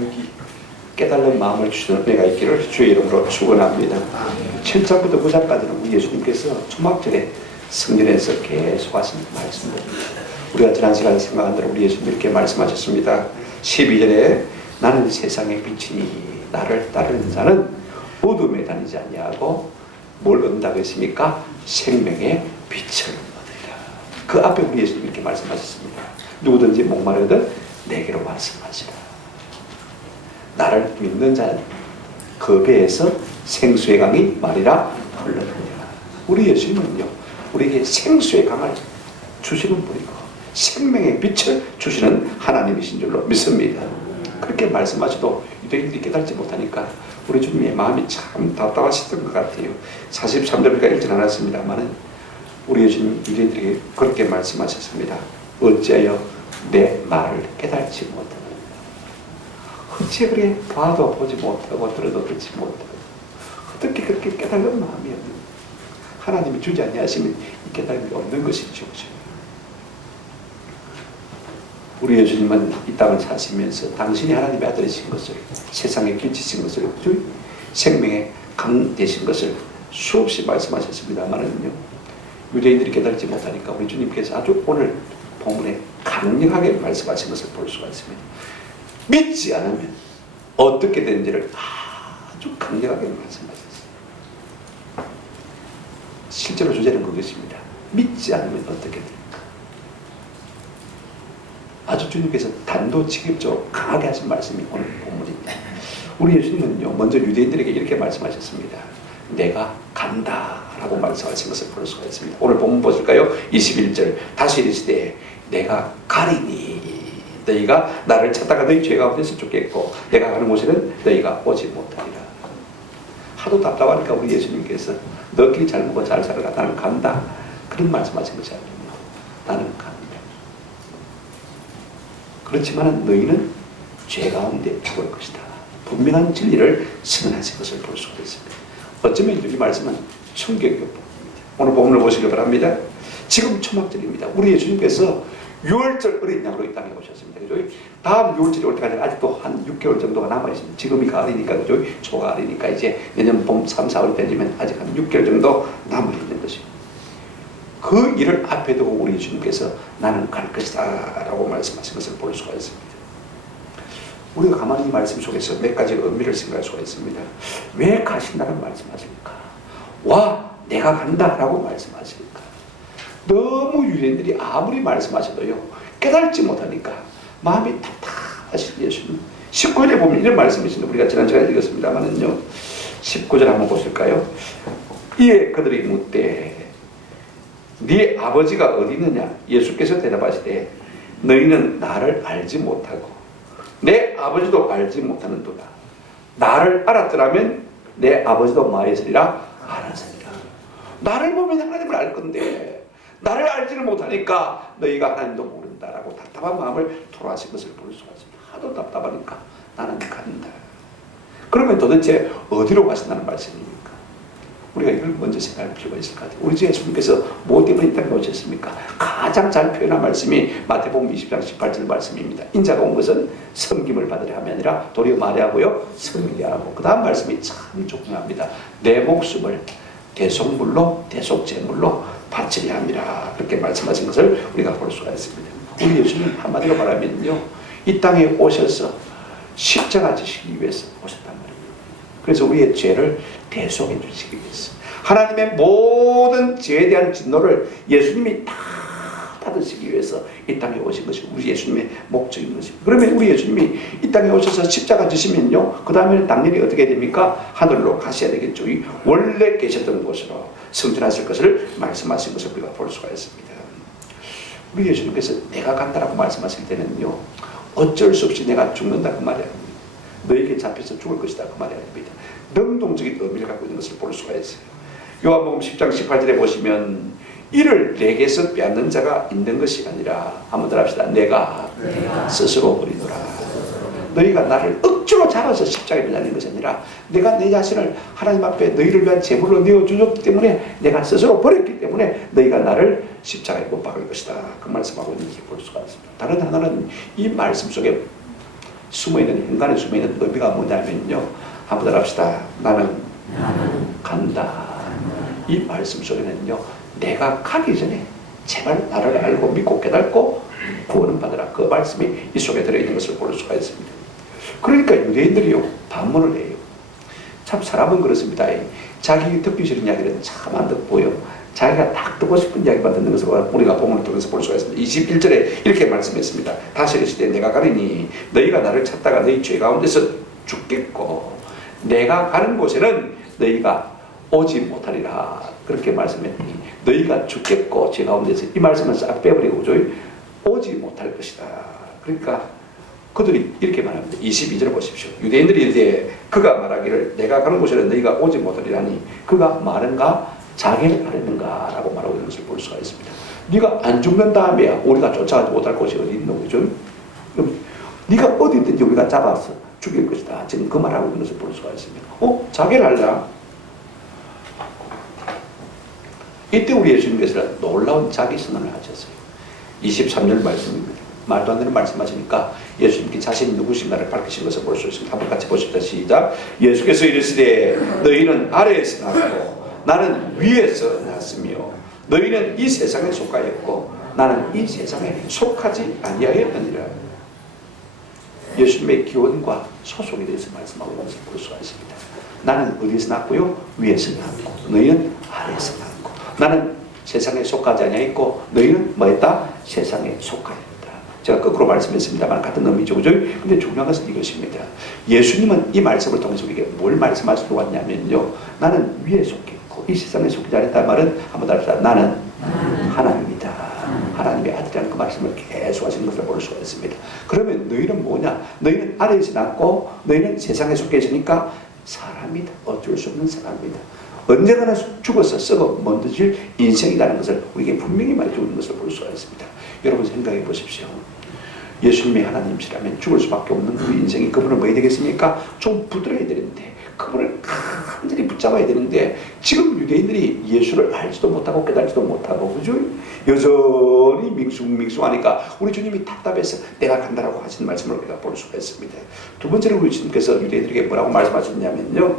용기, 깨달은 마음을 주시는 은혜가 있기를 주의 이름으로 축원합니다. 7장부터 9장까지는 우리 예수님께서 초막절에 성전에서 계속 하신 말씀입니다. 우리가 지난 시간에 생각한 대로 우리 예수님 이렇게 말씀하셨습니다. 12절에 나는 세상의 빛이니 나를 따르는 자는 어둠에 다니지 아니하고 뭘 얻는다고 했습니까? 생명의 빛을 얻으리라. 그 앞에 우리 예수님 이렇게 말씀하셨습니다. 누구든지 목마르거든 내게로 말씀하시라. 나를 믿는 자는 그 배에서 생수의 강이 말이라 흘러들으리라. 우리 예수님은요, 우리에게 생수의 강을 주시는 분이고 생명의 빛을 주시는 하나님이신 줄로 믿습니다. 그렇게 말씀하셔도 유대인들이 깨닫지 못하니까 우리 주님의 마음이 참 답답하셨던 것 같아요. 43절까지 읽지 않았습니다만 우리 예수님 유대인들에게 그렇게 말씀하셨습니다. 어찌하여 내 말을 깨달지 못하느냐. 어찌 그래 봐도 보지 못하고 들어도 듣지 못하고 어떻게 그렇게 깨달은 마음이 없는, 하나님이 주지 아니하시면 이 깨달음이 없는 것이죠. 우리 예수님은 이 땅을 사시면서 당신이 하나님의 아들이신 것을, 세상의 빛이신 것을, 생명의 강 되신 것을 수없이 말씀하셨습니다만은요, 유대인들이 깨달지 못하니까 우리 주님께서 아주 오늘 본문에 강력하게 말씀하신 것을 볼 수가 있습니다. 믿지 않으면 어떻게 되는지를 아주 강력하게 말씀하셨어요. 실제로 주제는 그것입니다. 믿지 않으면 어떻게 됩니까? 아주 주님께서 단도직입적으로 강하게 하신 말씀이 오늘 본문입니다. 우리 예수님은요, 먼저 유대인들에게 이렇게 말씀하셨습니다. 내가 간다 라고 말씀하신 것을 볼 수가 있습니다. 오늘 본문 보실까요? 21절 다시 이르시되 내가 가리니 너희가 나를 찾다가 너희 죄 가운데서 죽겠고 내가 가는 곳에는 너희가 오지 못하리라. 하도 답답하니까 우리 예수님께서 너끼리 잘 먹고 잘 살아라, 나는 간다, 그런 말씀하신 것이 아니에요. 나는 간다. 그렇지만 너희는 죄 가운데 죽을 것이다. 분명한 진리를 선언하신 것을 볼 수가 있습니다. 어쩌면 이 말씀은 충격의 부분입니다. 오늘 본문을 보시기 바랍니다. 지금 초막절입니다. 우리 예수님께서 6월절 어린 양으로 이 땅에 오셨습니다. 그죠? 다음 6월절이 올 때까지 아직도 한 6개월 정도가 남아있습니다. 지금이 가을이니까, 그죠? 초가을이니까 이제 내년 봄 3, 4월 되면 아직 한 6개월 정도 남아있는 것입니다. 그 일을 앞에 두고 우리 예수님께서 나는 갈 것이다 라고 말씀하신 것을 볼 수가 있습니다. 우리가 가만히 이 말씀 속에서 몇 가지 의미를 생각할 수가 있습니다. 왜 가신다는 말씀하십니까? 와, 내가 간다 라고 말씀하십니까? 너무 유대인들이 아무리 말씀하셔도요, 깨달지 못하니까 마음이 답답하신 예수님. 19절에 보면 이런 말씀이 있습니다. 우리가 지난 시간에 읽었습니다만은요, 19절 한번 보실까요? 이에 그들이 묻되 네 아버지가 어디 있느냐? 예수께서 대답하시되 너희는 나를 알지 못하고 내 아버지도 알지 못하는도다. 나를 알았더라면 내 아버지도 말했으리라 알았으리라. 나를 보면 하나님을 알 건데 나를 알지를 못하니까 너희가 하나님도 모른다라고 답답한 마음을 토로하신 것을 볼 수가 있습니다. 하도 답답하니까 나는 간다. 그러면 도대체 어디로 가신다는 말씀입니까? 우리가 이걸 먼저 생각할 필요가 있을 것 같아요. 우리 주 예수님께서 뭐 때문에 이 땅에 오셨습니까? 가장 잘 표현한 말씀이 마태복음 20장 18절 말씀입니다. 인자가 온 것은 섬김을 받으려 함이 아니라 도리어 말하고요, 섬기게 하고. 그 다음 말씀이 참 중요합니다. 내 목숨을 대속물로 대속제물로 바치려 함이라. 그렇게 말씀하신 것을 우리가 볼 수가 있습니다. 우리 예수님 한마디로 말하면요, 이 땅에 오셔서 십자가 지시기 위해서 오셨단 말입니다. 그래서 우리의 죄를 대속해 주시기 위해서, 하나님의 모든 죄에 대한 진노를 예수님이 다 받으시기 위해서 이 땅에 오신 것이 우리 예수님의 목적인 것입니다. 그러면 우리 예수님이 이 땅에 오셔서 십자가 지시면요, 그 다음에는 당연히 어떻게 됩니까? 하늘로 가셔야 되겠죠. 원래 계셨던 곳으로 승천하실 것을 말씀하신 것을 우리가 볼 수가 있습니다. 우리 예수님께서 내가 간다라고 말씀하실 때는요, 어쩔 수 없이 내가 죽는다 그 말이 아닙니다. 너에게 잡혀서 죽을 것이다 그 말이 아닙니다. 능동적인 의미를 갖고 있는 것을 볼 수가 있어요. 요한복음 10장 18절에 보시면 이를 내게서 빼앗는 자가 있는 것이 아니라, 한번 더 합시다. 내가 스스로 버리노라. 너희가 나를 억지로 잡아서 십자가에 매달린 것이 아니라 내가 내 자신을 하나님 앞에 너희를 위한 제물로 내어주셨기 때문에, 내가 스스로 버렸기 때문에 너희가 나를 십자가에 못 박을 것이다 그 말씀하고 있는 것을 볼 수가 있습니다. 다른 하나는 이 말씀 속에 숨어있는 현관에 숨어있는 의미가 뭐냐면요, 한번 따라합시다. 나는 간다. 이 말씀 속에는요, 내가 가기 전에 제발 나를 알고 믿고 깨닫고 구원을 받으라, 그 말씀이 이 속에 들어있는 것을 볼 수가 있습니다. 그러니까 유대인들이요, 반문을 해요. 참 사람은 그렇습니다. 자기 듣기 싫은 이야기를 참 안 듣고요, 자기가 딱 듣고 싶은 이야기만 듣는 것을 우리가 본문을 통해서 볼 수가 있습니다. 21절에 이렇게 말씀했습니다. 다시 이르시되 내가 가리니 너희가 나를 찾다가 너희 죄 가운데서 죽겠고 내가 가는 곳에는 너희가 오지 못하리라. 그렇게 말씀했더니 너희가 죽겠고 죄 가운데서, 이 말씀을 싹 빼버리고 오지 못할 것이다. 그러니까 그들이 이렇게 말합니다. 22절을 보십시오. 유대인들이 이제 그가 말하기를 내가 가는 곳에는 너희가 오지 못하리라니 그가 말은가 자기를 가리는가 라고 말하고 있는 것을 볼 수가 있습니다. 네가 안 죽는 다음에야 우리가 쫓아가지 못할 곳이 어디 있는 거죠? 그럼 네가 어디 있든지 우리가 잡아서 죽일 것이다. 지금 그 말하고 있는 것을 볼 수가 있습니다. 자기를 알라. 이때 우리 예수님께서는 놀라운 자기 선언을 하셨어요. 23절 말씀입니다. 말도 안 되는 말씀하시니까 예수님께 자신이 누구신가를 밝히신 것을 볼 수 있습니다. 한번 같이 보십시다. 시작. 예수께서 이르시되 너희는 아래에서 났고 나는 위에서 났으며 너희는 이 세상에 속하였고 나는 이 세상에 속하지 아니하였느니라. 예수님의 기원과 소속에 대해서 말씀하고 있는 것을 볼 수가 있습니다. 나는 어디에서 났고요? 위에서 났고 너희는 아래에서 났고 나는 세상에 속하지 아니하였고 너희는 뭐했다? 세상에 속하였다. 제가 거꾸로 말씀했습니다만 같은 의미죠, 그죠? 근데 중요한 것은 이것입니다. 예수님은 이 말씀을 통해서 우리에게 뭘 말씀하시려고 왔냐면요, 나는 위에 속했고 이 세상에 속하지 않았다는 말은 한번 더 합시다. 나는 하나님이다. 하나님의 아들이라는 그 말씀을 계속 하시는 것을 볼 수가 있습니다. 그러면 너희는 뭐냐? 너희는 아래에서 났고 너희는 세상에 속해 있으니까 사람이다. 어쩔 수 없는 사람이다. 언젠가는 죽어서 썩어 먼저질 인생이라는 것을 우리에게 분명히 말해주는 것을 볼 수가 있습니다. 여러분 생각해 보십시오. 예수님이 하나님이시라면 죽을 수밖에 없는 그 인생이, 그분을 뭐 해야 되겠습니까? 좀 붙들어야 되는데, 그분을 간절히 붙잡아야 되는데, 지금 유대인들이 예수를 알지도 못하고 깨달지도 못하고, 그죠? 여전히 밍숭밍숭하니까 우리 주님이 답답해서 내가 간다라고 하신 말씀을 우리가 볼 수가 있습니다. 두 번째로 우리 주님께서 유대인들에게 뭐라고 말씀하셨냐면요,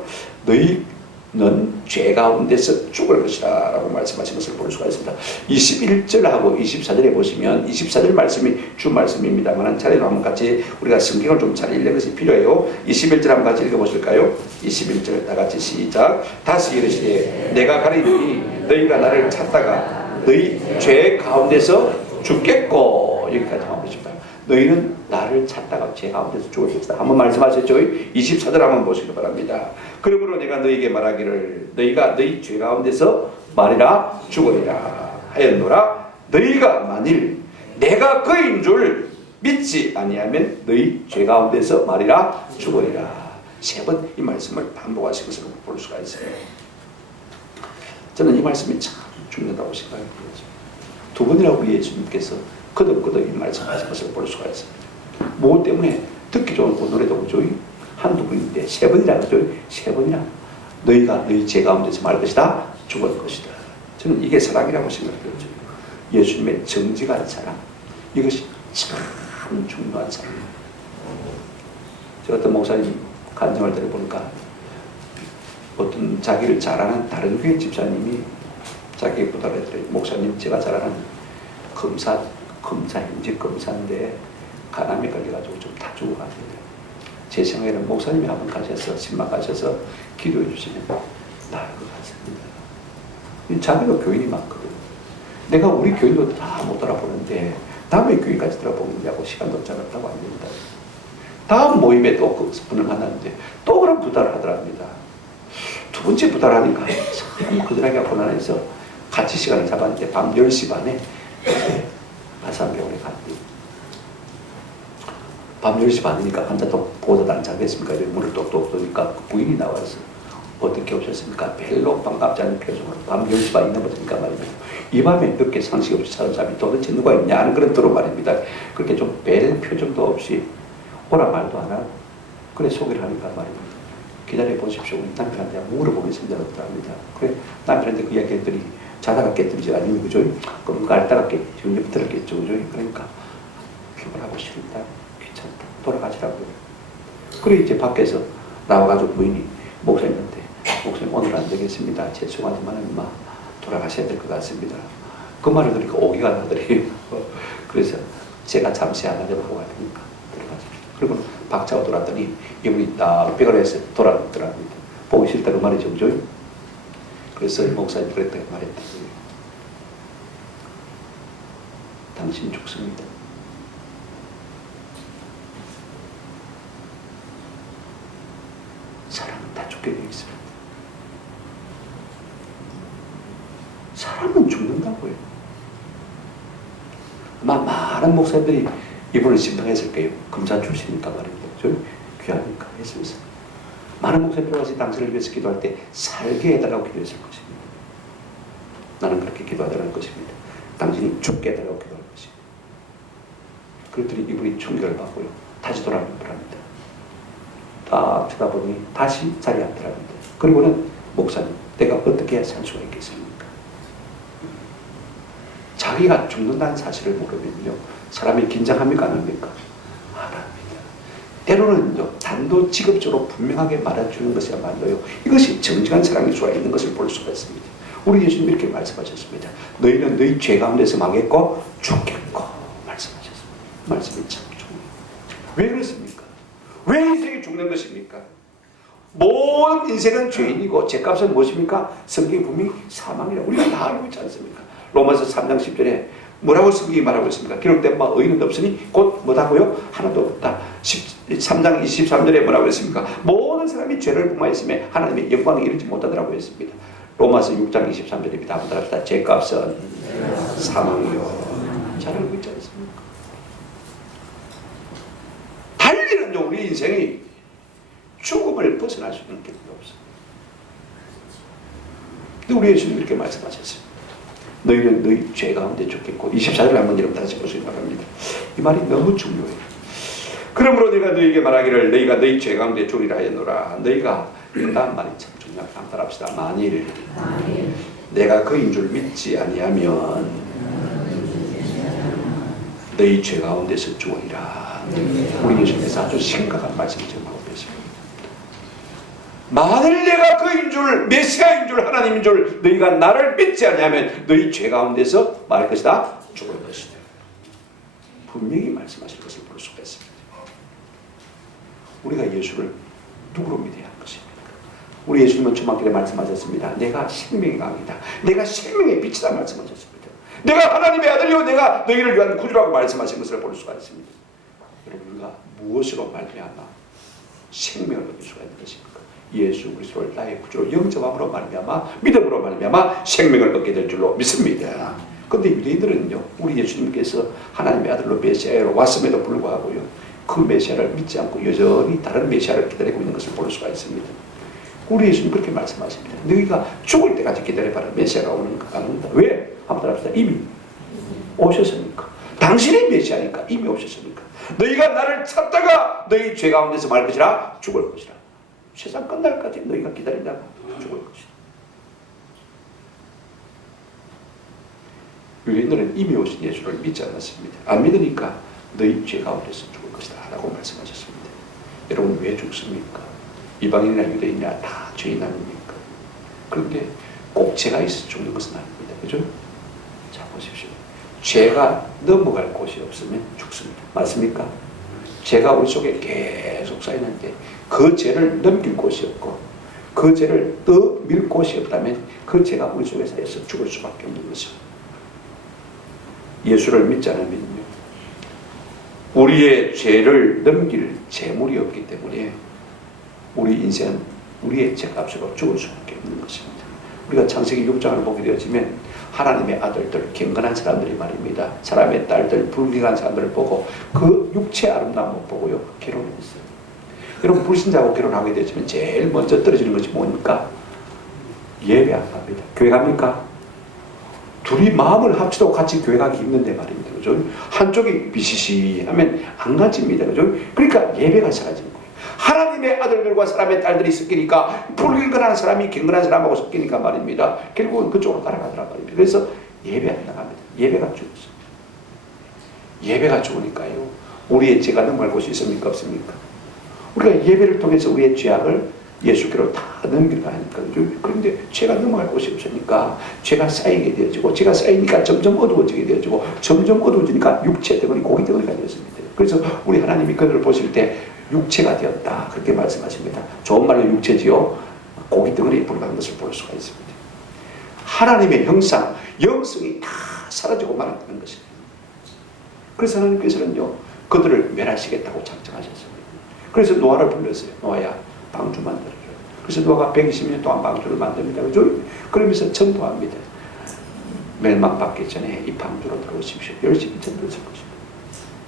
너희는 죄 가운데서 죽을 것이다 라고 말씀하신 것을 볼 수가 있습니다. 21절하고 24절에 보시면 24절 말씀이 주 말씀입니다만 차례로 한번 같이 우리가 성경을 좀 잘 읽는 것이 필요해요. 21절 한번 같이 읽어보실까요? 21절 다 같이 시작. 다시 이르시되 내가 가리니 너희가 나를 찾다가 너희 죄 가운데서 죽겠고, 여기까지 한번 보십시다. 너희는 나를 찾다가 죄 가운데서 죽을 것이다. 한번 말씀하셨죠? 24절 한번 보시기 바랍니다. 그러므로 내가 너희에게 말하기를 너희가 너희 죄 가운데서 말이라 죽으리라 하였노라. 너희가 만일 내가 그인 줄 믿지 아니하면 너희 죄 가운데서 말이라 죽으리라. 세 번 이 말씀을 반복하신 것을 볼 수가 있어요. 저는 이 말씀이 참 중요하다고 생각합니다. 두 번이나 우리 예수님께서 거듭거듭 이 말씀하신 것을 볼 수가 있습니다. 무엇 때문에? 듣기 좋은 그 노래도 그죠? 한두 번인데 세 번이나 그죠? 세 번이나 너희가 너희 죄 가운데서 말 것이다, 죽을 것이다. 저는 이게 사랑이라고 생각해요. 예수님의 정직한 사랑, 이것이 참 중요한 사랑이에요. 저 어떤 목사님 간증을 들어보니까 어떤 자기를 잘 아는 다른 교회 집사님이 자기에게 부탁했더니 목사님, 제가 잘 아는 현직 검사인데 간암에 걸려가지고 좀 다 죽어가거든요. 제 생각에는 목사님이 한번 가셔서 신방 가셔서 기도해 주시면 나을 것 같습니다. 자기가 교인이 많거든요. 내가 우리 교인도 다 못 알아보는데 남의 교인까지 들어보느냐고 시간도 없다고 안 됩니다. 다음 모임에 또 그분을 만났는데 또 그런 부탁을 하더랍니다. 두 번째 부탁을 하니까 참 그들에게 고난해서 같이 시간을 잡았는데 밤 10시 반에 가산병원에 갔대요. 밤 10시 반이니까 환자 또 보호자도 안 자겠습니까? 문을 똑똑 두니까 그 부인이 나와서 어떻게 오셨습니까? 별로 반갑지 않은 표정으로 밤 10시 반이 넘어지니까 말입니다. 이 밤에 늦게 상식 없이 사는 사람이 도대체 누가 있냐 하는 그런 뜻으로 말입니다. 그렇게 좀 별 표정도 없이 오라 말도 안 하고 그래 소개를 하니까 말입니다. 기다려 보십시오. 우리 남편한테 물어보면서 합니다. 그래 남편한테 그 이야기 했더니 자다가 깼든지 아니면 그죠? 그럼 알다가 깼죠. 들었겠죠. 그죠? 그러니까 피곤하고 싫다, 귀찮다, 돌아가시라고요. 그래 이제 밖에서 나와가지고 부인이 목사님한테 목사님 오늘 안 되겠습니다. 죄송하지만 돌아가셔야 될 것 같습니다. 그 말을 들으니까 오기가 나더래요. 그래서 제가 잠시 안 내려보고 갈 테니까 들어가십시오. 그리고 박차고 돌았더니 이분이 딱 빽을 해서 돌아오더랍니다. 보기 싫다고 말이죠. 그죠? 그래서 목사님 그랬다고 말했다고요. 당신 죽습니다. 사람은 다 죽게 되어 있습니다. 사람은 죽는다고요. 아마 많은 목사님들이 이분을 심판했을 거예요. 검사 출신이니까 말입니다. 귀하니까 했으면서 많은 목사님들이 와서 당신을 위해서 기도할 때 살게 해달라고 기도했을 것입니다. 나는 그렇게 기도하라는 것입니다. 당신이 죽게 해달라고 기도할 것입니다. 그랬더니 이분이 충격을 받고요. 다시 돌아오는 거랍니다. 다 쳐다보니 다시 자리에 앉더랍니다. 그리고는 목사님, 내가 어떻게 해야 살 수가 있겠습니까? 자기가 죽는다는 사실을 모르면요, 사람이 긴장합니까? 안 합니까? 안 합니다. 때로는요, 단도직입적으로 분명하게 말해주는 것이야말로요, 이것이 정직한 사랑일 수가 있는 것을 볼 수가 있습니다. 우리 예수님 이렇게 말씀하셨습니다. 너희는 너희 죄 가운데서 망했고 죽겠고 말씀하셨습니다. 말씀이 참 중요해요. 왜 그렇습니까? 왜 인생이 죽는 것입니까? 모든 인생은 죄인이고 죄값은 무엇입니까? 성경이 분명히 사망이라고 우리가 다 알고 있지 않습니까? 로마서 3장 10절에 뭐라고 성경이 말하고 있습니까? 기록된 바 의인은 없으니 곧 뭐다고요? 하나도 없다. 3장 23절에 뭐라고 했습니까? 모든 사람이 죄를 범하였으며 하나님의 영광에 이르지 못하더라고 했습니다. 로마서 6장 23절입니다. 한번 따라합시다. 죄값은 사망이요. 잘 알고 있지 않습니까? 달리는요, 우리 인생이 죽음을 벗어날 수 있는 길이 없습니다. 근데 우리 예수님 이렇게 말씀하셨습니다. 너희는 너희 죄 가운데 죽겠고 24절을 한번 여러분 다시 보시기 바랍니다. 이 말이 너무 중요해요. 그러므로 내가 너희에게 말하기를 너희가 너희 죄 가운데 죽으리라 하였노라. 너희가 이런 말이 참 중요합니다. 한번 따라합시다. 만일 내가 그인 줄 믿지 아니하면 너희 죄 가운데서 죽으리라. 우리 예수님께서 아주 심각한 말씀을 지금 하고 계십니다. 만일 내가 그인 줄, 메시아인 줄, 하나님인 줄 너희가 나를 믿지 않으면 너희 죄 가운데서 말할 것이다, 죽을 것이다. 분명히 말씀하실 것을 볼 수가 있습니다. 우리가 예수를 누구로 믿어야 할 것입니까? 우리 예수님은 초막길에 말씀하셨습니다. 내가 생명의 강이다. 내가 생명의 빛이다 말씀하셨습니다. 내가 하나님의 아들이요 내가 너희를 위한 구주라고 말씀하신 것을 볼 수가 있습니다. 여러분, 우리가 무엇으로 말미암아 생명을 얻을 수가 있는 것입니까? 예수 그리스도를 나의 구주로 영접함으로 말미암아 믿음으로 말미암아 생명을 얻게 될 줄로 믿습니다. 그런데 유대인들은요, 우리 예수님께서 하나님의 아들로 메시아로 왔음에도 불구하고요, 그 메시아를 믿지 않고 여전히 다른 메시아를 기다리고 있는 것을 볼 수가 있습니다. 우리 예수님 그렇게 말씀하십니다. 너희가 죽을 때까지 기다려봐라. 메시아가 오는 거 아닙니다. 왜? 한번 따라합시다. 이미 오셨으니까. 당신이 메시아니까 이미 오셨으니까. 너희가 나를 찾다가 너희 죄 가운데서 말 것이라 죽을 것이라. 세상 끝날까지 너희가 기다린다고 죽을 것이다. 유대인들은 이미 오신 예수를 믿지 않았습니다. 안 믿으니까 너희 죄 가운데서 죽을 것이다 라고 말씀하셨습니다. 여러분, 왜 죽습니까? 이방인이나 유대인이나 다 죄인 아닙니까? 그런데 꼭 죄가 있어 죽는 것은 아닙니다. 그죠? 자, 보십시오. 죄가 넘어갈 곳이 없으면 죽습니다. 맞습니까? 죄가 우리 속에 계속 쌓이는데 그 죄를 넘길 곳이 없고 그 죄를 떠밀 곳이 없다면 그 죄가 우리 속에 쌓여서 죽을 수밖에 없는 것입니다. 예수를 믿지 않으면요, 우리의 죄를 넘길 재물이 없기 때문에 우리 인생은 우리의 죄값으로 죽을 수밖에 없는 것입니다. 우리가 창세기 6장을 보게 되어지면 하나님의 아들들, 경건한 사람들이 말입니다. 사람의 딸들, 불경한 사람들을 보고 그 육체의 아름다움 못 보고요, 결혼했어요. 여러분, 불신자하고 결혼하게 되어지면 제일 먼저 떨어지는 것이 뭡니까? 예배 안 갑니다. 교회 갑니까? 둘이 마음을 합치도 같이 교회 가기 힘든데 말입니다. 그죠? 한쪽이 비시시하면 안 가집니다. 그죠? 그러니까 예배가 사라지는 거예요. 하나님의 아들들과 사람의 딸들이 섞이니까 불경건한 사람이 경건한 사람하고 섞이니까 말입니다. 결국은 그쪽으로 따라가더란 말입니다. 그래서 예배 안 나갑니다. 예배가 죽었습니다. 예배가 죽으니까요, 우리의 죄가 넘어갈 곳이 있습니까? 없습니까? 우리가 예배를 통해서 우리의 죄악을 예수께로 다 넘겨가니까. 그런데 죄가 넘어갈 곳이 없으니까 죄가 쌓이게 되어지고, 죄가 쌓이니까 점점 어두워지게 되어지고, 점점 어두워지니까 육체 덩어리, 고기 덩어리가 되었습니다. 그래서 우리 하나님이 그들을 보실 때 육체가 되었다, 그렇게 말씀하십니다. 좋은 말로 육체지요, 고기 덩어리에 불과한 것을 볼 수가 있습니다. 하나님의 형상, 영성이 다 사라지고 말았다는 것입니다. 그래서 하나님께서는요, 그들을 멸하시겠다고 작정하셨습니다. 그래서 노아를 불렀어요. 노아야, 방주 만들어라. 그래서 노아가 120년 동안 방주를 만듭니다. 그죠? 그러면서 전도합니다. 멸망받기 전에 이 방주로 들어오십시오. 열심히 전도했을 것입니다.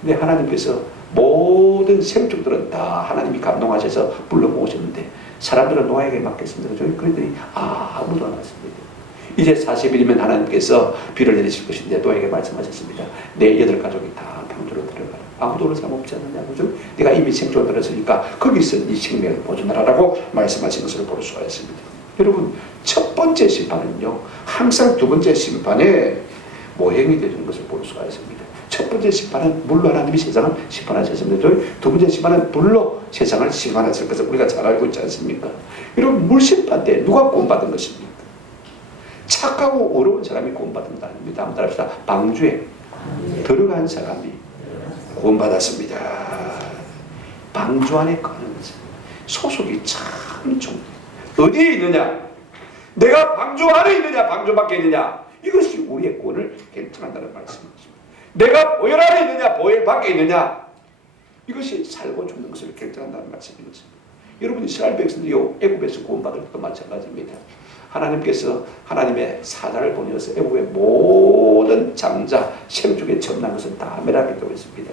근데 하나님께서 모든 생축들은 다 하나님이 감동하셔서 불러 모으셨는데, 사람들은 노아에게 맡겼습니다. 그죠? 그랬더니 아무도 안 왔습니다. 이제 40일이면 하나님께서 비를 내리실 것인데 노아에게 말씀하셨습니다. 내 8가족이 다 방주로 들어가라. 아무도 오는 사람 없지 않느냐. 그죠? 네가 이미 생존을 들었으니까 거기서 네 생명을 보존하라고 말씀하신 것을 볼 수가 있습니다. 여러분, 첫 번째 심판은요, 항상 두 번째 심판에 모형이 되는 것을 볼 수가 있습니다. 첫 번째 심판은 물로 하나님이 세상을 심판하셨습니다. 두 번째 심판은 불로 세상을 심판하실 것을 우리가 잘 알고 있지 않습니까? 여러분, 물 심판 때 누가 구원받은 것입니까? 착하고 어려운 사람이 구원받은 거 아닙니다. 한번 따라합시다. 방주에 들어간 사람이 구원받았습니다. 방주 안에 거하는 것은 소속이 참 중요해요. 어디에 있느냐? 내가 방주 안에 있느냐, 방주 밖에 있느냐? 이것이 우리의 구원을 결정한다는 말씀입니다. 내가 보혈 안에 있느냐, 보혈 밖에 있느냐? 이것이 살고 죽는 것을 결정한다는 말씀입니다. 여러분, 이스라엘 백성들이요, 애굽에서 구원받을 것도 마찬가지입니다. 하나님께서 하나님의 사자를 보내서 애굽의 모든 장자, 생축에 첨난 것은 다 멸하기로 했습니다.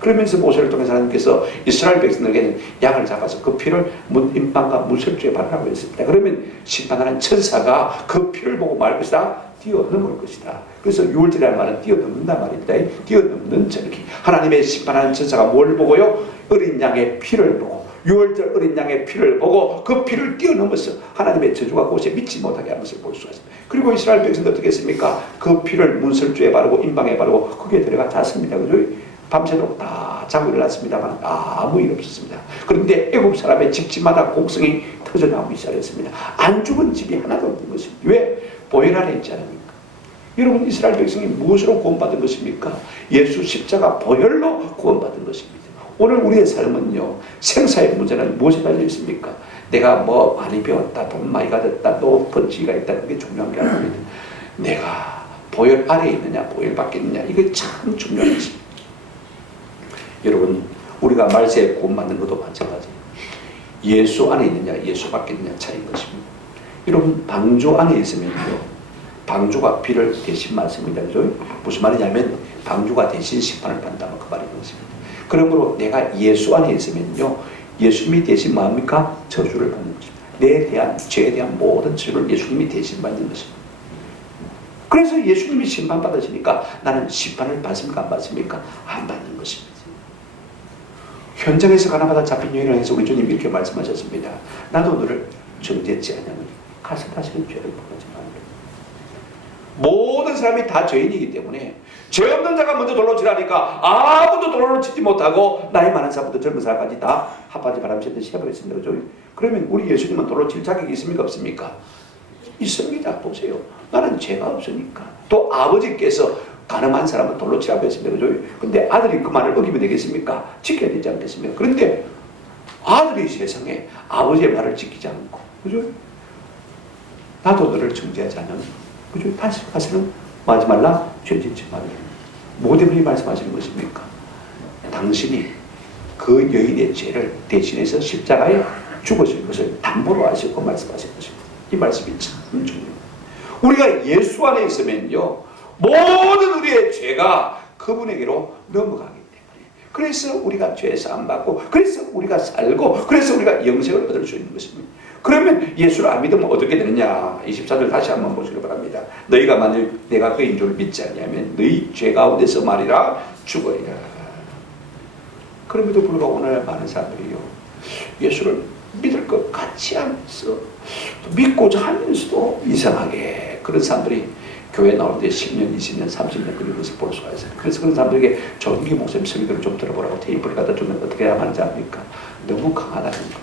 그러면서 모세를 통해서 하나님께서 이스라엘 백성에게는 양을 잡아서 그 피를 임방과 문설주에 바르라고 했습니다. 그러면 심판하는 천사가 그 피를 보고 말 것이다, 뛰어넘을 것이다. 그래서 6월절이라는 말은 뛰어넘는단 말입니다. 뛰어넘는 절기. 하나님의 심판하는 천사가 뭘 보고요? 어린 양의 피를 보고, 6월절 어린 양의 피를 보고 그 피를 뛰어넘어서 하나님의 저주가 그곳에 믿지 못하게 하는 것을 볼 수가 있습니다. 그리고 이스라엘 백성들 어떻게 했습니까? 그 피를 문설주에 바르고 임방에 바르고 거기에 들어가 잤습니다. 그죠? 밤새도록 다 자고 일어났습니다만 아무 일 없었습니다. 그런데 애굽 사람의 집집마다 곡성이 터져나오기 시작했습니다. 안 죽은 집이 하나도 없는 것입니다. 왜? 보혈 안에 있지 않습니까? 여러분, 이스라엘 백성이 무엇으로 구원받은 것입니까? 예수 십자가 보혈로 구원받은 것입니다. 오늘 우리의 삶은요, 생사의 문제는 무엇에 달려 있습니까? 내가 뭐 많이 배웠다, 돈 많이 가졌다, 높은 지위가 있다, 그게 중요한 게 아닙니다. 내가 보혈 아래에 있느냐, 보혈 밖에 있느냐, 이게 참 중요한 것입니다. 여러분, 우리가 말세에 구원받는 것도 마찬가지예요. 예수 안에 있느냐, 예수 밖에 있느냐 차이인 것입니다. 여러분, 방주 안에 있으면요, 방주가 피를 대신 맞습니다. 그죠? 무슨 말이냐면 방주가 대신 심판을 받는다면 그 말인 것입니다. 그러므로 내가 예수 안에 있으면요, 예수님이 대신 뭡니까? 저주를 받는 것입니다. 내에 대한, 죄에 대한 모든 저주를 예수님이 대신 받는 것입니다. 그래서 예수님이 심판받으시니까 나는 심판을 받습니까? 안 받습니까? 안 받는 것입니다. 현장에서 가나마다 잡힌 여인을 해서 우리 주님이 이렇게 말씀하셨습니다. 나도 너를 정죄치 않냐면 가서 다시는 죄를 범하지 말라. 모든 사람이 다 죄인이기 때문에 죄 없는 자가 먼저 돌로 치라니까 아무도 돌로 치지 못하고 나이 많은 사람부터 젊은 사람까지 다 핫바지 바람새듯이 해버렸습니다. 그죠? 그러면 우리 예수님은 돌로 칠 자격이 있습니까? 없습니까? 있습니다. 보세요. 나는 죄가 없으니까. 또 아버지께서 가늠한 사람은 돌로 치라고 했습니다. 그죠? 근데 아들이 그 말을 어기면 되겠습니까? 지켜야 되지 않겠습니까? 그런데 아들이 세상에 아버지의 말을 지키지 않고, 그죠? 나도 너를 정죄하지 않으면, 그죠? 다시 가서는 하지 말라, 죄 짓지 말라. 모델이 말씀하시는 것입니까? 당신이 그 여인의 죄를 대신해서 십자가에 죽으실 것을 담보로 하시고 말씀하신 것입니다. 이 말씀이 참 중요해요. 우리가 예수 안에 있으면요, 모든 우리의 죄가 그분에게로 넘어가기 때문에, 그래서 우리가 죄 사함 받고, 그래서 우리가 살고, 그래서 우리가 영생을 얻을 수 있는 것입니다. 그러면 예수를 안 믿으면 어떻게 되느냐? 24절 다시 한번 보시기 바랍니다. 너희가 만일 내가 그인 줄 믿지 않냐면 너희 죄 가운데서 말이라 죽으리라. 그럼에도 불구하고 오늘 많은 사람들이요, 예수를 믿을 것 같이 하면서 믿고자 하면서도 이상하게 그런 사람들이 교회 나올 때 10년, 20년, 30년 그런 것을 볼 수가 있어요. 그래서 그런 사람들에게 정기 목사님 설교를 좀 들어보라고 테이프를 갖다 주면 어떻게 해야 하는지 압니까? 너무 강하다는 거예요.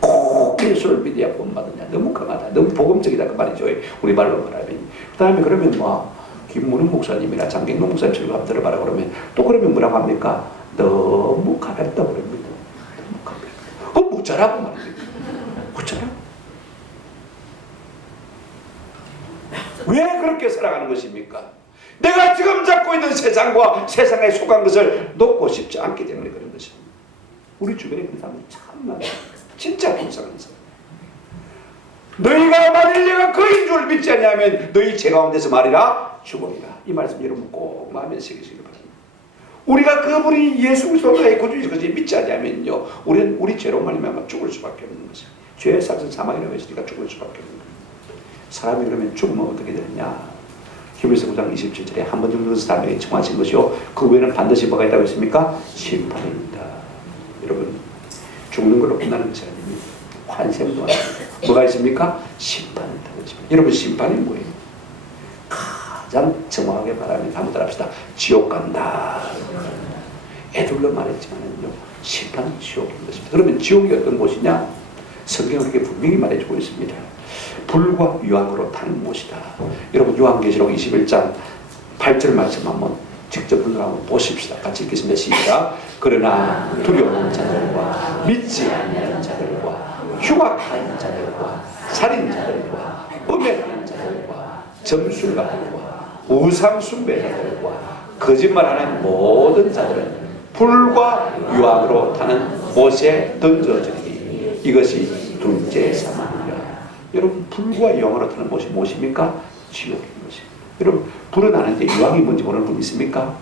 꼭 예수를 믿어야 구원받느냐. 너무 강하다. 너무 복음적이다. 그 말이죠. 우리 말로 말하면. 그 다음에 그러면 뭐 김문흥 목사님이나 장경동 목사님처럼 한번 들어봐라 그러면 또 그러면 뭐라고 합니까? 너무 가볍다고 그럽니다. 너무 가볍다. 무자라고 말입니다. 무자라고. 왜 그렇게 살아가는 것입니까? 내가 지금 잡고 있는 세상과 세상에 속한 것을 놓고 싶지 않기 때문에 그런 것입니다. 우리 주변에 그런 사람이 참 많아요. 진짜 불쌍한 사람. 너희가 만일 내가 그인 줄 믿지 않냐면 너희 죄 가운데서 말이라 죽으리라. 이 말씀 여러분 꼭 마음에 새기시기 바랍니다. 우리가 그분이 예수 그리스도의 구주이신 것을 믿지 않냐면요, 우리는 우리 죄로 말미암아 죽을 수밖에 없는 것이에요. 죄의 삭은 사망이라고 했으니까 죽을 수밖에 없는 거예요. 사람이 그러면 죽으면 어떻게 되느냐? 히브리서 9장 27절에 한 번 정도 사명에 청하신 것이요 그 외에는 반드시 뭐가 있다고 했습니까? 심판입니다. 여러분 죽는 걸로 끝나는 것이 아닙니다. 환생도 아닙니다. 뭐가 있습니까? 심판이 있다고 했습니다. 여러분 심판이 뭐예요? 가장 정확하게 말하면 한번 따라합시다. 지옥 간다. 애들로 말했지만요 심판은 지옥인 것입니다. 그러면 지옥이 어떤 곳이냐? 성경은 이렇게 분명히 말해주고 있습니다. 불과 유황으로 타는 못이다. 여러분 요한계시록 21장 8절 말씀 한번 직접 눈으로 한번 보십시다. 같이 읽겠습니다. 시작. 그러나 두려운 자들과 믿지 않는 자들과 흉악한 자들과 살인자들과 음행하는 자들과 점술가들과 우상숭배자들과 거짓말하는 모든 자들은 불과 유황으로 타는 못에 던져지니 이것이 둘째 사망이라. 여러분 불과 유황으로 타는 못이 무엇입니까? 지옥인 것입니다. 여러분 불은 아는데 유황이 뭔지 모르는 분 있습니까?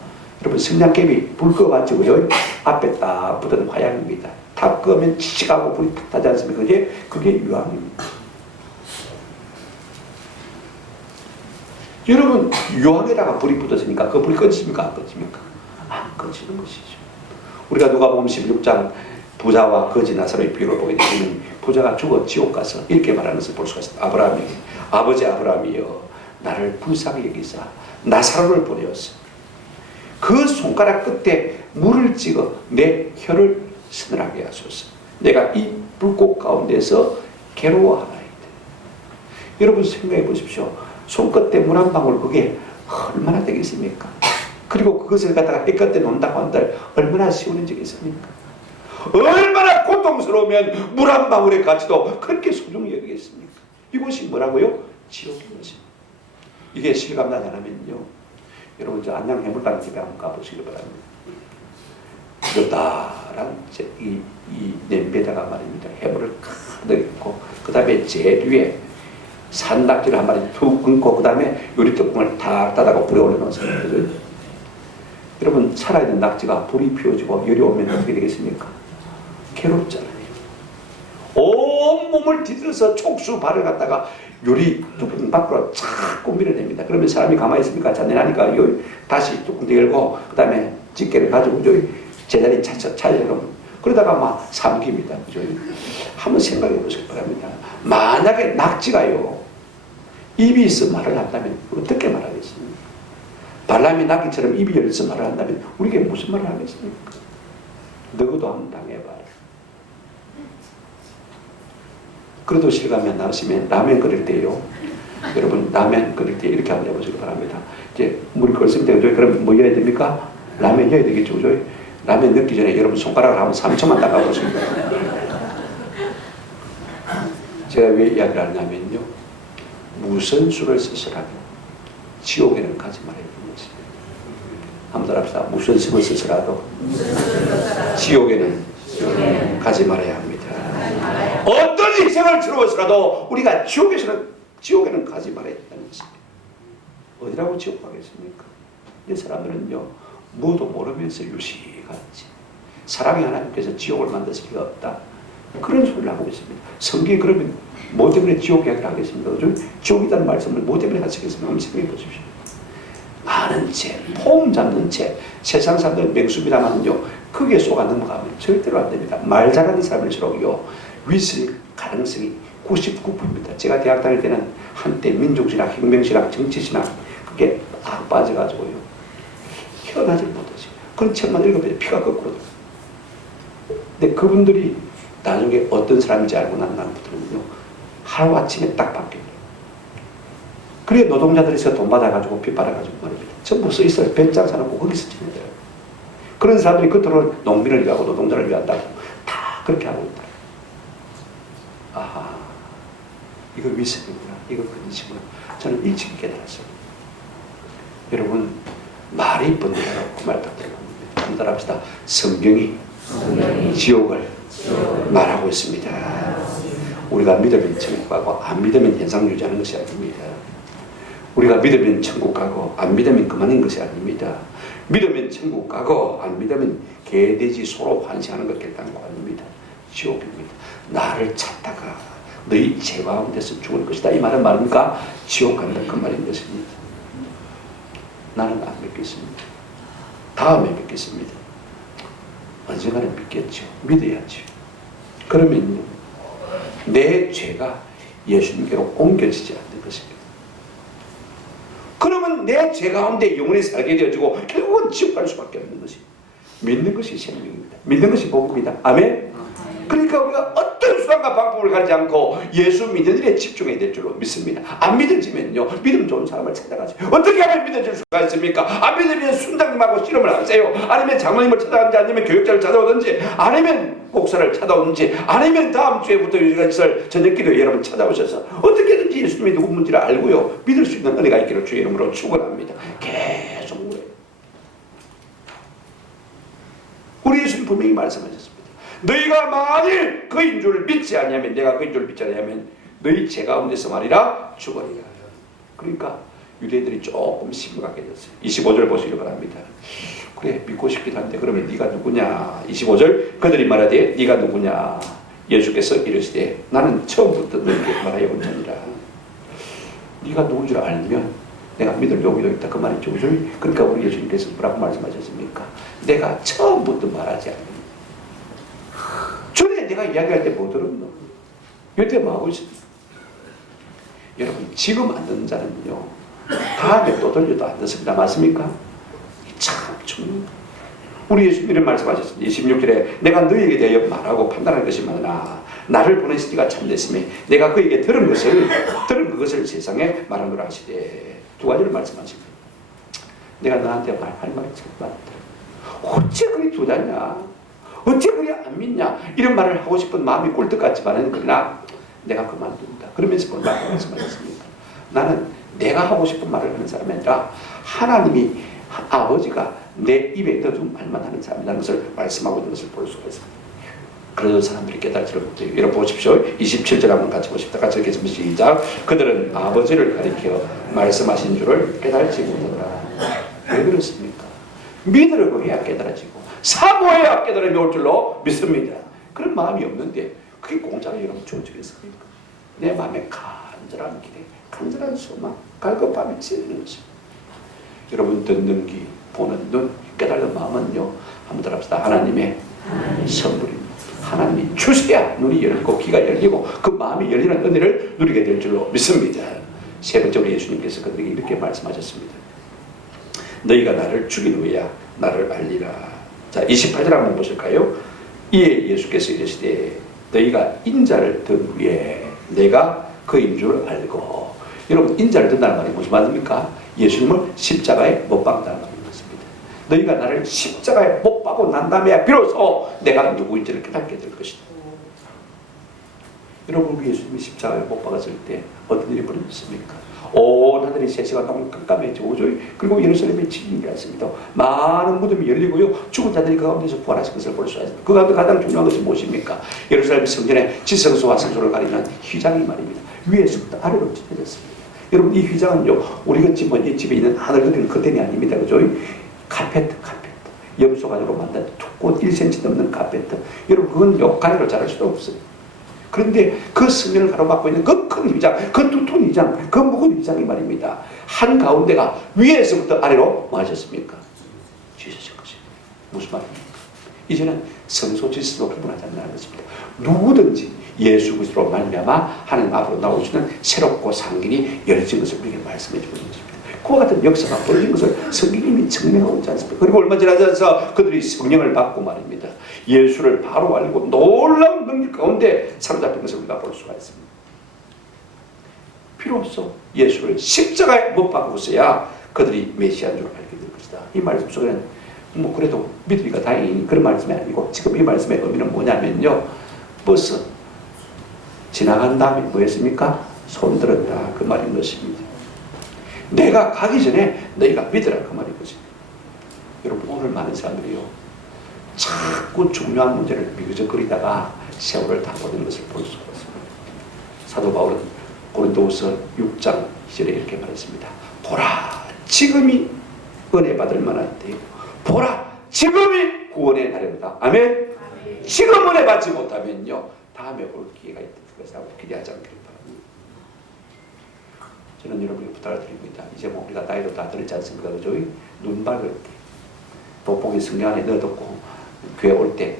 여러분 성냥개비 불 꺼가지고요 앞에 딱 붙은 화약입니다. 다 끄면 치치하고 불이 탁 타지 않습니까? 그게 유황입니다. 여러분 유황에다가 불이 붙었으니까 그 불이 꺼집니까? 안 꺼집니까? 안 꺼지는 것이죠. 우리가 누가복음 16장 부자와 거지 나사로의 비유를 보게 되면 부자가 죽어 지옥 가서 이렇게 말하는 것을 볼 수가 있습니다. 아브라함에게 아버지 아브라함이여 나를 불쌍히 여기사 나사로를 보내었어. 그 손가락 끝에 물을 찍어 내 혀를 서늘하게 하소서. 내가 이 불꽃 가운데서 괴로워하나이다. 여러분 생각해 보십시오. 손끝에 물 한 방울 그게 얼마나 되겠습니까? 그리고 그것을 갖다가 햇볕에 놓는다고 한들 얼마나 쉬운 일이겠습니까? 얼마나 고통스러우면 물 한 방울의 가치도 그렇게 소중히 여기겠습니까? 이곳이 뭐라고요? 지옥인 것입니다. 이게 실감나지 않으면요 여러분 저 안양 해물단 집에 한번 가보시기 바랍니다. 그다란 이 냄비에다가 말입니다 해물을 가득 넣고 그 다음에 재료에 산낙지를 한 마리 툭 얹고 그 다음에 요리뚜껑을 탁 닫아고 불에 올려놓습니다. 여러분 살아있는 낙지가 불이 피워지고 열이 오면 어떻게 되겠습니까? 괴롭잖아요. 온몸을 뒤틀어서 촉수 발을 갖다가 요리 뚜껑 밖으로 자꾸 밀어냅니다. 그러면 사람이 가만히 있습니까? 잔인하니까 다시 뚜껑 열고 그 다음에 집게를 가지고 제자리 차려놓으면 그러다가 막 삼깁니다. 그죠? 한번 생각해 보시기 바랍니다. 만약에 낙지가요 입이 있어 말을 한다면 어떻게 말하겠습니까? 발람이 낙지처럼 입이 열려서 말을 한다면 우리에게 무슨 말을 하겠습니까? 너도 한번 당해봐라. 그래도 실감이 안 나시면 라면 끓일 때요. 여러분 라면 끓일 때 이렇게 한번 해보시기 바랍니다. 이제 물이 끓습니다. 그럼 뭐 해야 됩니까? 라면 해야 되겠죠. 그죠? 라면 넣기 전에 여러분 손가락을 한번 3초만 닦아보시기 바랍니다. 제가 왜 이야기를 하냐면요. 무슨 수를 쓰시라고 지옥에는 가지 말아야 되는 것입니다. 한번 합시다. 무슨 수를 쓰시라도 지옥에는 가지 말아야 합니다. 어떤 인생을 치루어서라도 우리가 지옥에는 가지 말아야 된다는 것입니다. 어디라고 지옥 가겠습니까? 이 사람들은요 뭐도 모르면서 유시같이 사랑의 하나님께서 지옥을 만드실 리가 없다. 그런 소리를 하고 있습니다. 성경이 그러면 뭐 때문에 지옥 이야기를 하겠습니까? 지옥이라는 말씀을 뭐 때문에 하시겠습니까? 한번 생각해 보십시오. 많은 채, 폼 잡는 채, 세상 사람들 맹수비라만요 크게 속아 넘어가면 절대로 안 됩니다. 말 잘하는 사람일수록요 위선일 가능성이 99%입니다. 제가 대학 다닐 때는 한때 민족신학, 혁명신학, 정치신학 그게 막 빠져가지고요. 혀나지 못하지. 그런 책만 읽으면 피가 거꾸로 근데 그분들이 나중에 어떤 사람인지 알고 난 다음부터는요, 하루아침에 딱 바뀌어요. 그래 노동자들에서 돈 받아가지고 빚 받아가지고 말입니다. 전부 써있어요. 배짱 사놓고 거기서 지내요. 그런 사람들이 겉으로 농민을 위하고 노동자를 위한다고 다 그렇게 하고 있다. 아하, 이거 위선이구나, 이거 근심이구나. 저는 일찍 깨달았어요. 여러분, 말이 번데라고 그 말 딱 들어갑니다. 한번 합시다. 성경이 지옥을 말하고 있습니다. 우리가 믿으면 천국 가고 안 믿으면 현상 유지하는 것이 아닙니다. 우리가 믿으면 천국 가고 안 믿으면 그만인 것이 아닙니다. 믿으면 천국 가고 안 믿으면 개돼지 소로 환생하는 것 결단코 아닙니다. 지옥입니다. 나를 찾다가 너희 죄 가운데서 죽을 것이다. 이 말은 말입니까? 지옥 간다 그 말인 것입니다. 나는 안 믿겠습니다. 다음에 믿겠습니다. 언젠가는 믿겠죠. 믿어야죠. 그러면요, 내 죄가 예수님께로 옮겨지지 않는 것입니다. 그러면 내 죄 가운데 영원히 살게 되어지고 결국은 지옥 갈 수밖에 없는 것이 믿는 것이 생명입니다. 믿는 것이 복음입니다. 아멘. 그러니까 우리가 어떤 수단과 방법을 가리지 않고 예수 믿는 일에 집중해야 될 줄로 믿습니다. 안 믿어지면요, 믿음 좋은 사람을 찾아가죠. 어떻게 하면 믿어질 수가 있습니까? 안 믿으면 순장님하고 씨름을 하세요. 아니면 장로님을 찾아가든지, 아니면 교육자를 찾아오든지, 아니면 목사를 찾아오든지, 아니면 다음 주에부터 있을 저녁기도에 여러분 찾아오셔서 어떻게든지 예수님이 누구인지를 알고요, 믿을 수 있는 은혜가 있기를 주의 이름으로 축원합니다. 계속 그래요. 우리 예수님 분명히 말씀하셨습니다. 너희가 만일 그인 줄 믿지 않냐면, 내가 그인 줄 믿지 않냐면 너희 죄 가운데서 말이라 죽으리라. 그러니까 유대인들이 조금 심각해졌어요. 25절 보시기 바랍니다. 그래, 믿고 싶긴 한데 그러면 네가 누구냐? 25절, 그들이 말하되 네가 누구냐? 예수께서 이르시되 나는 처음부터 너희에게 말하여 온 자니라. 네가 누군 줄 알면 내가 믿을 용의도 있다 그 말이죠. 그러니까 우리 예수님께서 뭐라고 말씀하셨습니까? 내가 처음부터 말하지 않는, 전에 내가 이야기할 때 못 들었노? 여태 뭐 하고 있습니까? 여러분, 지금 안 듣는 자는요, 다음에 또 들려도 안 듣습니다. 맞습니까? 참 중요합니다. 우리 예수님이 말씀하셨습니다. 26절에 내가 너희에게 대하여 말하고 판단할 것이 많으나 나를 보내신 이가 참됐으며 내가 그에게 들은 그것을 세상에 말하노라 하시되, 두 가지를 말씀하십니다. 내가 너한테 말할 말이 참 많다. 어째 그리 두자냐? 어째 그리 안 믿냐? 이런 말을 하고 싶은 마음이 꿀떡 같지만은 그러나 내가 그만둔다. 그러면서 뭘 말씀하셨습니까? 나는 내가 하고 싶은 말을 하는 사람이 아니라 하나님이, 아버지가 내 입에 넣어준 말만 하는 사람이라는 것을 말씀하고 있는 것을 볼 수가 있습니다. 그래도 사람들이 깨달지를 못해요. 여러분 보십시오. 27절 한번 같이 보십시다. 같이 읽겠습니다. 시작. 그들은 아버지를 가리켜 말씀하신 줄을 깨달지 못하더라. 왜 그렇습니까? 믿으려고 해야 깨달아지고 사모해야 깨달음이 올 줄로 믿습니다. 그런 마음이 없는데 그게 공짜로 여러분 주어지겠습니까? 내 마음에 간절한 기대, 간절한 소망, 갈급함이 찌르는 것입니다. 여러분 듣는 귀, 보는 눈, 깨달은 마음은요, 한번 더 합시다. 하나님의 선물입니다. 하나님이 주셔야 눈이 열리고 귀가 열리고 그 마음이 열리는 은혜를 누리게 될 줄로 믿습니다. 세 번째로 예수님께서 그들에게 이렇게 말씀하셨습니다. 너희가 나를 죽인 후에야 나를 알리라. 자, 28절 한번 보실까요? 이에 예수께서 이르시되 너희가 인자를 든 후에 내가 그인 줄 알고. 여러분, 인자를 든다는 말이 무슨 말입니까? 예수님을 십자가에 못 박는다는 말인 것입니다. 너희가 나를 십자가에 못 박고 난 다음에 비로소 내가 누구인지를 깨닫게 될 것이다. 여러분, 우리 예수님이 십자가에 못 박았을 때 어떤 일이 벌어졌습니까? 온 하늘이 세시가 너무 깜깜해지고, 그리고 예루살렘에 지진이 났습니다. 많은 무덤이 열리고요, 죽은 자들이 그 가운데서 부활하신 것을 볼 수가 있습니다. 그 가운데 가장 중요한 것이 무엇입니까? 예루살렘 성전에 지성소와 성소를 가리는 휘장이 말입니다. 위에서부터 아래로 찢어졌습니다. 여러분, 이 휘장은요, 우리 같이 이 집에 있는 하늘 그리는 커튼이 아닙니다. 그죠? 카페트. 염소 가지로 만든 두꺼운 1cm 넘는 카페트. 여러분, 그건 가위로 자를 수도 없어요. 그런데 그 성전을 가로막고 있는 그 큰 휘장, 그 두터운 휘장, 그 무거운 휘장이 말입니다. 한 가운데가 위에서부터 아래로 뭐 하셨습니까? 찢어진 것입니다. 무슨 말입니까? 이제는 성소 질서도 구분하지 않는 것입니다. 누구든지 예수 그리스도로 말미암아 하나님 앞으로 나올 수 있는 새롭고 상길이 열려진 것을 우리에게 말씀해 주고 있는 것입니다. 그와 같은 역사가 벌어진 것을 성경이 증명하고 있지 않습니까? 그리고 얼마 지나지 않아서 그들이 성령을 받고 말입니다. 예수를 바로 알고 놀라운 능력 가운데 사로잡힌 것을 우리가 볼 수가 있습니다. 비로소 예수를 십자가에 못 박고서야 그들이 메시아인 줄 알게 될 것이다. 이 말씀 속에는 뭐 그래도 믿으니까 다행히 그런 말씀이 아니고 지금 이 말씀의 의미는 뭐냐면요. 버스 지나간 다음에 뭐 했습니까? 손들었다 그 말인 것입니다. 내가 가기 전에 너희가 믿으라 그 말인 것입니다. 여러분 오늘 많은 사람들이요 자꾸 중요한 문제를 미그적거리다가 세월을 다 보내는 것을 볼 수가 있습니다. 사도 바울은 고린도후서 6장 2절에 이렇게 말했습니다. 보라 지금이 은혜 받을 만한 때이고 보라 지금이 구원의 날이다. 아멘. 지금 은혜 받지 못하면요 다음에 올 기회가 있다. 그래서 기대하지 않기를 바랍니다. 저는 여러분께 부탁을 드립니다. 이제 뭐 우리가 나이도 다 들었지 않습니까? 그죠? 눈 밝을 때 돋보기 성경 안에 넣어뒀고 교회 올 때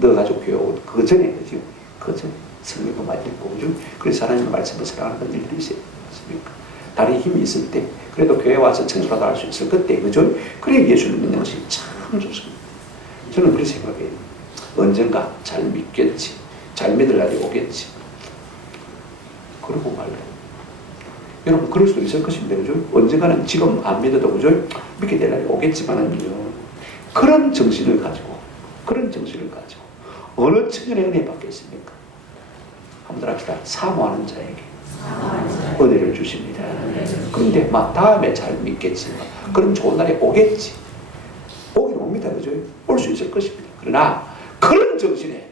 넣어가지고 교회 올 그 전에 그죠? 그 전에 성경도 많이 읽고 그죠? 그래서 하나님의 말씀을 사랑하는 일들이 있어요. 맞습니까? 다리 힘이 있을 때 그래도 교회 와서 청소라도 할 수 있을 그때 그죠? 그래 예수를 믿는 것이 참 좋습니다. 저는 그렇게 생각해요. 언젠가 잘 믿겠지. 잘 믿을 날이 오겠지. 그러고 말고 여러분 그럴 수도 있을 것입니다. 그죠? 언젠가는 지금 안 믿어도 그죠? 믿게 될 날이 오겠지만은요. 그런 정신을 가지고 어느 청년의 은혜 받겠습니까? 한번 합시다. 사모하는 자에게 은혜를 주십니다. 그런데 막 다음에 잘 믿겠지만 그런 좋은 날이 오겠지. 오긴 옵니다. 그죠? 올 수 있을 것입니다. 그러나 그런 정신에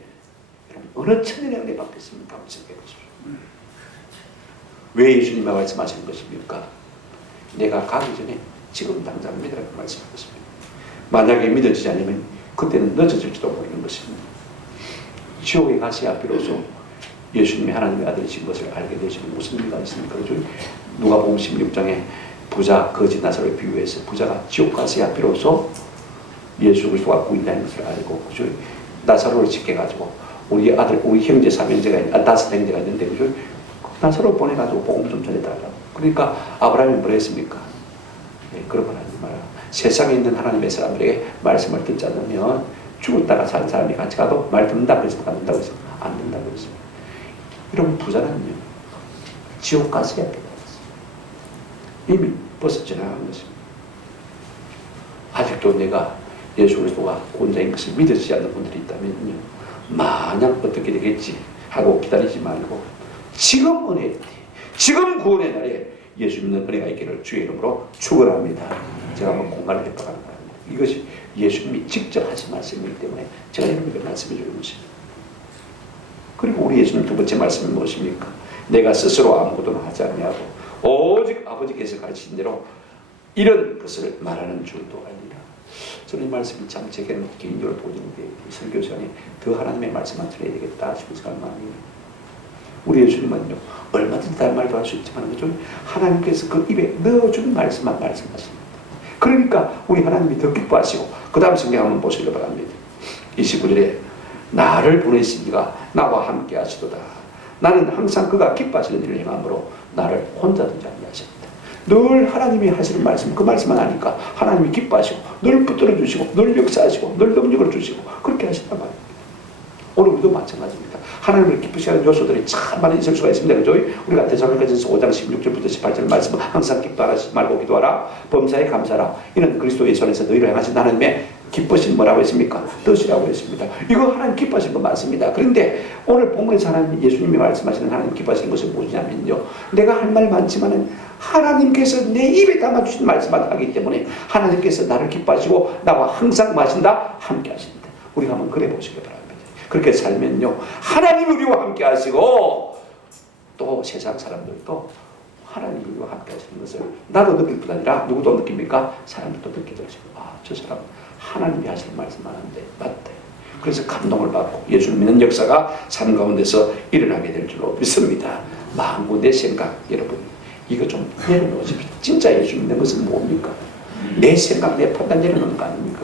어느 천년의 은혜 받겠습니까? 한번 생각해 보십시오. 왜 예수님이 말씀하시는 것입니까? 내가 가기 전에 지금 당장 믿으라고 말씀하는 것입니다. 만약에 믿어지지 않으면 그때는 늦어질지도 모르는 것입니다. 지옥에 가셔야 비로소 예수님이 하나님의 아들이신 것을 알게 되시는 무슨 의미가 있습니까? 그렇죠? 누가복음 16장에 부자 거짓 나사로를 비유해서 부자가 지옥 가셔야 비로소 예수 그리스도가 구인이라는 것을 알고 그렇죠? 나사로를 지켜가지고 우리 아들, 우리 형제, 삼형제가, 다섯 형제가 있는데, 그죠? 나사로 보내가지고 복음 좀 전해달라고. 그러니까 아브라함이 뭘 했습니까? 네, 그런 말 하지 마라. 세상에 있는 하나님의 사람들에게 말씀을 듣지 않으면 죽었다가 산 사람이 같이 가도 말 듣는다 그래서 안 된다고 했습니다. 안 된다고 했습니다. 이런 부자는요, 지옥 가서야 됩니다. 이미 벌써 지나간 것입니다. 아직도 내가 예수 그리스도가 구원자인 것을 믿어지지 않는 분들이 있다면요, 만약 어떻게 되겠지 하고 기다리지 말고 지금 은혜의 때, 지금 구원의 날에 예수 믿는 은혜가 있기를 주의 이름으로 축원합니다. 제가 한번 공간을 해봐가는 바랍니다. 이것이 예수님이 직접 하신 말씀이기 때문에 제가 여러분에게 말씀해 주는 것입니다. 그리고 우리 예수님 두 번째 말씀은 무엇입니까? 내가 스스로 아무것도 하지 않냐고 오직 아버지께서 가르치신 대로 이런 것을 말하는 줄도 알리라. 저는 이 말씀이 참 제게는 개인적으로 도전인데 설교 시간에 더 하나님의 말씀만 전해야 되겠다 싶은 생각을 많이 해요. 우리 예수님은요 얼마든지 다른 말도 할 수 있지만 그죠? 하나님께서 그 입에 넣어주는 말씀만 말씀하십니다. 그러니까 우리 하나님이 더 기뻐하시고 그 다음 성경 한번 보시기 바랍니다. 29절에 나를 보내신 이가 나와 함께 하시도다. 나는 항상 그가 기뻐하시는 일을 행함으로 나를 혼자 두지 아니하셨다. 늘 하나님이 하시는 말씀, 그 말씀만 하니까 하나님이 기뻐하시고 늘 붙들어 주시고 늘 역사하시고 늘 능력을 주시고 그렇게 하신단 말입니다. 오늘 우리도 마찬가지입니다. 하나님을 기쁘시게 하는 요소들이 참 많이 있을 수가 있습니다. 그죠? 우리가 데살로니가전서 5장 16절부터 18절 말씀 항상 기뻐하지 말고 기도하라. 범사에 감사하라. 이는 그리스도의 손에서 너희를 향하신 하나님의 기쁘신 뭐라고 했습니까? 뜻이라고 했습니다. 이거 하나님 기뻐하시는 거 맞습니다. 그런데 오늘 본문에서 하나님 예수님이 말씀하시는 하나님 기뻐하시는 것은 무엇이냐면요. 내가 할 말 많지만은 하나님께서 내 입에 담아주신 말씀만 하기 때문에 하나님께서 나를 기뻐하시고 나와 항상 마신다 함께 하십니다. 우리가 한번 그래 보시기 바랍니다. 그렇게 살면요 하나님이 우리와 함께 하시고 또 세상 사람들도 하나님이 우리와 함께 하시는 것을 나도 느낄 뿐 아니라 누구도 느낍니까? 사람들도 느끼게 되시고 저 사람 하나님이 하시는 말씀만 하는데 맞다. 그래서 감동을 받고 예수를 믿는 역사가 삶 가운데서 일어나게 될 줄로 믿습니다. 마음과 내 생각 여러분 이거 좀 내려놓으십시오. 진짜 예수 믿는 것은 뭡니까? 내 생각 내 판단 내려놓는 거 아닙니까?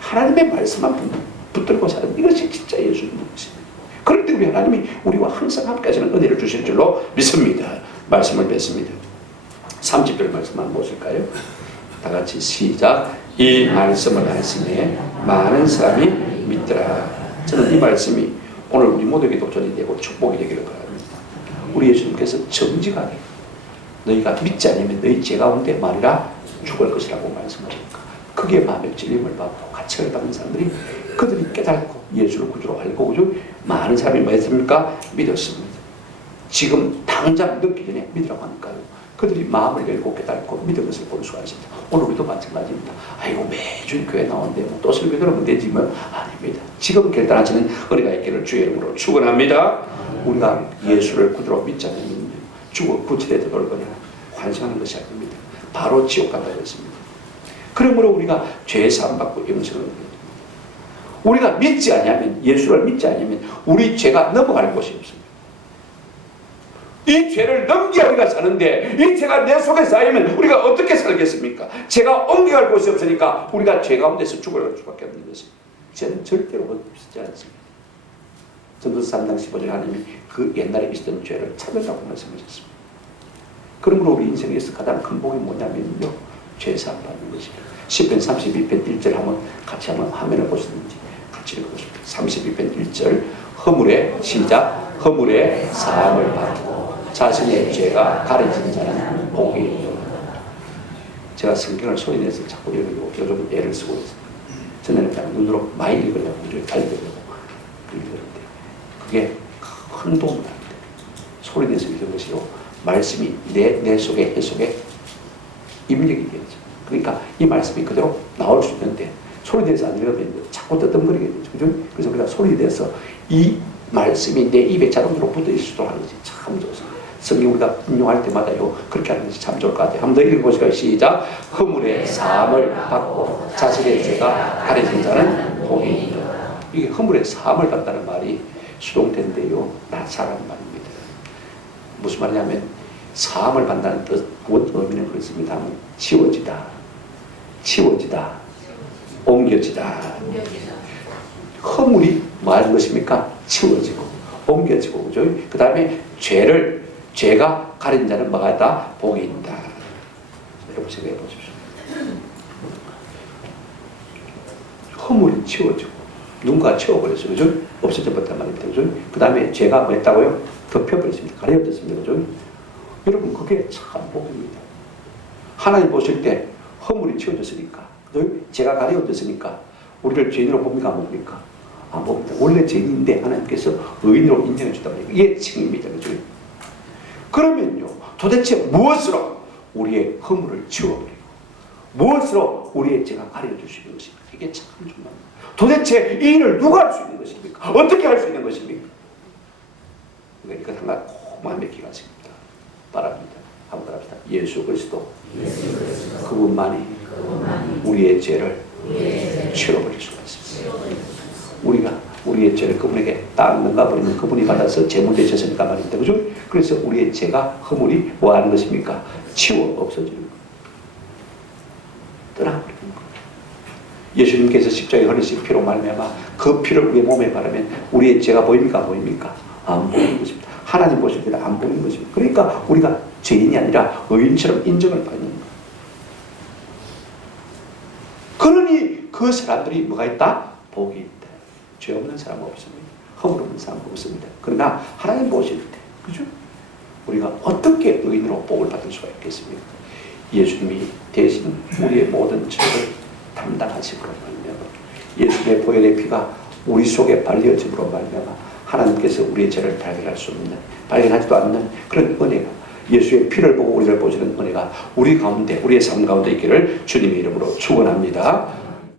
하나님의 말씀만 붙들고 사는 이것이 진짜 예수 믿는 것입니다. 그럴 때 우리 하나님이 우리와 항상 함께 하시는 은혜를 주실 줄로 믿습니다. 말씀을 뵙습니다. 30절 말씀 한번 보실까요? 다 같이 시작. 이 말씀을 하시매 많은 사람이 믿더라. 저는 이 말씀이 오늘 우리 모두에게 도전이 되고 축복이 되기를 바랍니다. 우리 예수님께서 정직하게 너희가 믿지 않으면 너희 죄 가운데 말이라 죽을 것이라고 말씀하십니까? 그게 마음의 찔림을 받고 가책을 받는 사람들이 그들이 깨닫고 예수를 구주로 알고 그죠? 많은 사람이 뭐 했습니까? 믿었습니다. 지금 당장 늦기 전에 믿으라고 하니까요. 그들이 마음을 열고 깨닫고 믿은 것을 볼 수가 있습니다. 오늘 우리도 마찬가지입니다. 아이고 매주 교회 나오는데 또 설교 들으면 되지 뭐 아닙니다. 지금 결단하시는 은혜가 있기를 주의 이름으로 축원합니다. 우리가 예수를 구주로 믿지 않으면 죽어 구칠에 들어올 거냐 환생하는 것이 아닙니다. 바로 지옥 간다 했습니다. 그러므로 우리가 죄 사함 받고 영생을 얻습니다. 우리가 믿지 않으면 예수를 믿지 않으면 우리 죄가 넘어갈 곳이 없습니다. 이 죄를 넘겨야 우리가 사는데 이 죄가 내 속에 쌓이면 우리가 어떻게 살겠습니까? 죄가 옮겨갈 곳이 없으니까 우리가 죄 가운데서 죽을 수밖에 없는 것입니다. 죄는 절대로 없지 않습니다. 전도서 3장 15절 하나님이 그 옛날에 있었던 죄를 찾으라고 말씀하셨습니다. 그러므로 우리 인생에서 가장 큰 복이 뭐냐면요, 죄 사함 받는 것입니다. 시편 32편 1절 한번 같이 한번 화면을 보시는지 같이 읽어보십시오. 32편 1절 허물의 시작. 허물의 사함을 받고 자신의 죄가 가려진 자는 복이 있다. 제가 성경을 소리내서 자꾸 읽으려고 요즘 애를 쓰고 있습니다. 전에는 그냥 눈으로 많이 읽으려고 잘 읽으려고 읽었는데 그게 큰 도움을 합니다. 소리내서 읽는 것이요, 말씀이 내 속에, 해 속에 입력이 되죠. 그러니까 이 말씀이 그대로 나올 수 있는데 소리내서 안 읽으면 자꾸 뜨끔거리게 되죠. 그죠? 그래서 우리가 소리내서 이 말씀이 내 입에 자동으로 붙어 있을 수도 하는 것이 참 좋습니다. 성경 우리가 인용할 때마다요 그렇게 하는 것이 참 좋을 것 같아요. 한번 더 읽어보실까요? 시작. 허물의 사함을 받고 자신의 죄가 가려진 자는 복이 있다. 이게 허물의 사함을 받다는 말이 수동태인데요, 나사라는 말입니다. 무슨 말이냐면 사함을 받는다는 뜻, 의미는 그렇습니다. 치워지다, 치워지다, 옮겨지다. 허물이 뭐 하는 것입니까? 치워지고 옮겨지고, 그죠? 그 다음에 죄가 가린 자는 뭐가 있다? 복이 있다. 여러분 생각해 보십시오. 허물이 치워지고 누군가 치워버렸어요, 그죠? 없어져 버렸단 말입니다, 그죠? 그 다음에 죄가 뭐 했다고요? 덮여버렸습니다. 가려졌습니다, 그죠? 여러분 그게 참 복입니다. 하나님 보실 때 허물이 치워졌으니까, 그죠? 죄가 가려졌으니까 우리를 죄인으로 봅니까, 안 봅니까? 안 봅니다. 원래 죄인인데 하나님께서 의인으로 인정해 주다 보니까 이게 칭입니다, 그죠? 그러면요, 도대체 무엇으로 우리의 허물을 치워버리고 무엇으로 우리의 죄가 가려줄 수 있는 것입니까? 이게 참 중요합니다. 도대체 이 일을 누가 할 수 있는 것입니까? 어떻게 할 수 있는 것입니까? 그러니까 한가 꼭 마음에 기가 씁니다. 바랍니다. 한번 따라합시다. 예수 그리스도 그분만이 우리의 죄를 치워버릴 수가 있습니다. 우리가 우리의 죄를 그분에게 딱 넘겨버리면 그분이 받아서 죄물 되셨으니까 말입니다. 그죠? 그래서 우리의 죄가, 허물이 뭐 하는 것입니까? 치워 없어지는 거예요. 떠나버리는 거예요. 예수님께서 십자가에 흘리신 피로 말미암아 그 피를 우리의 몸에 바르면 우리의 죄가 보입니까? 안 보입니까? 안 보이는 것입니다. 하나님 보실 때는 안 보이는 것입니다. 그러니까 우리가 죄인이 아니라 의인처럼 인정을 받는 거예요. 그러니 그 사람들이 뭐가 있다? 복이 있다. 죄 없는 사람은 없습니다. 허물 없는 사람은 없습니다. 그러나 하나님 보실 때, 그죠? 우리가 어떻게 의인으로 복을 받을 수가 있겠습니까? 예수님이 대신 우리의 모든 죄를 담당하심으로 말미암아 예수님의 보혈의 피가 우리 속에 발려짐으로 말미암아 하나님께서 우리의 죄를 발견할 수 없는, 발견하지도 않는 그런 은혜가, 예수의 피를 보고 우리를 보시는 은혜가 우리 가운데, 우리의 삶 가운데 있기를 주님의 이름으로 축원합니다.